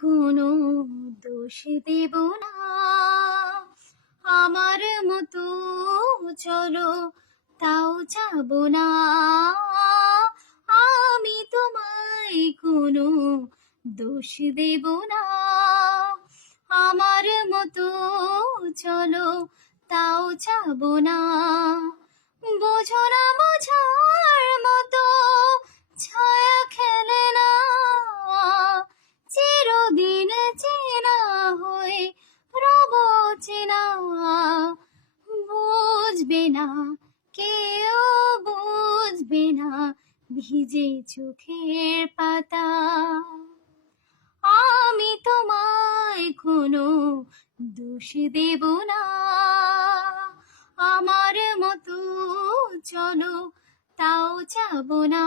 কোনো দোষ দেব না, আমার মতো চলো তাও যাব না। আমি তোমায় কোনো দোষ দেব না, আমার মতো চলো তাও যাব না। বোঝো না বোঝার মতো ছায়া খেলে না, চিরদিন চেনা হয়ে রব চেনা। বুঝবে না কেউ, বুঝবে না ভিজে চোখের পাতা। আমি তোমায় কোনো দোষ দেব না, আমার মতো চলো তাও যাব না।